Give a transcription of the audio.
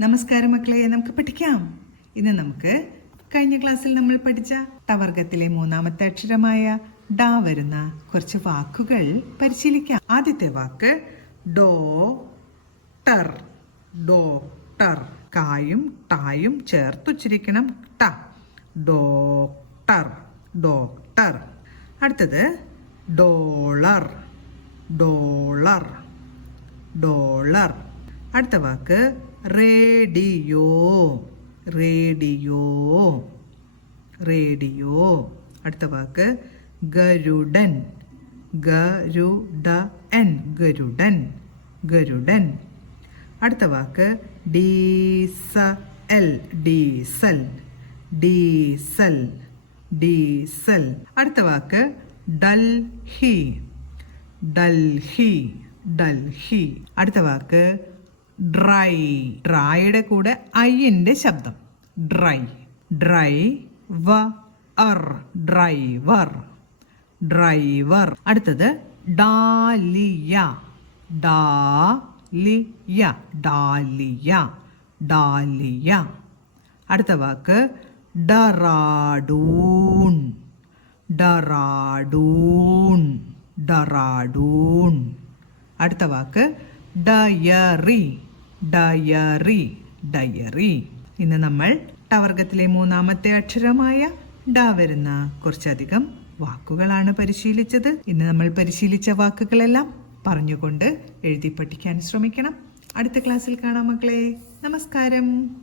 നമസ്കാരം മക്കളെ, നമുക്ക് പഠിക്കാം. ഇന്ന് നമുക്ക് കഴിഞ്ഞ ക്ലാസ്സിൽ നമ്മൾ പഠിച്ച ടവർഗത്തിലെ മൂന്നാമത്തെ അക്ഷരമായ ഡ വരുന്ന കുറച്ച് വാക്കുകൾ പരിശീലിക്കാം. ആദ്യത്തെ വാക്ക് ഡോക്ടർ. ഡോക്ടർ. കായും ടായും ചേർത്തുച്ചരിക്കണം. ട. ഡോക്ടർ. ഡോക്ടർ. അടുത്തത് ഡോളർ. ഡോളർ. ഡോളർ. അടുത്ത വാക്ക് റേഡിയോ. റേഡിയോ. റേഡിയോ. അടുത്ത വാക്ക് ഗരുഡൻ. ഗരുഡൻ. ഗരുഡൻ. ഗരുഡൻ. അടുത്ത വാക്ക് ഡീസൽ. ഡീസൽ. ഡീസൽ. ഡീസൽ. അടുത്ത വാക്ക് ഡൽഹി. ഡൽഹി. ഡൽഹി. അടുത്ത വാക്ക് ഡ്രൈ. ഡ്രൈയുടെ കൂടെ ഐന്റെ ശബ്ദം. ഡ്രൈ. ഡ്രൈവർ. ഡ്രൈവർ. ഡ്രൈവർ. അടുത്തത് ഡാലിയ. ഡാലിയ. ഡാലിയ. ഡാലിയ. അടുത്ത വാക്ക് ഡറാഡൂൺ. ഡറാഡൂൺ. ഡറാഡൂൺ. അടുത്ത വാക്ക് ഡയറി. ഡയറി. ഡയറി. ഇന്ന് നമ്മൾ ടവർഗത്തിലെ മൂന്നാമത്തെ അക്ഷരമായ ഡ വരുന്ന കുറച്ചധികം വാക്കുകളാണ് പരിശീലിച്ചത്. ഇന്ന് നമ്മൾ പരിശീലിച്ച വാക്കുകളെല്ലാം പറഞ്ഞുകൊണ്ട് എഴുതി പഠിക്കാൻ ശ്രമിക്കണം. അടുത്ത ക്ലാസ്സിൽ കാണാം മക്കളെ. നമസ്കാരം.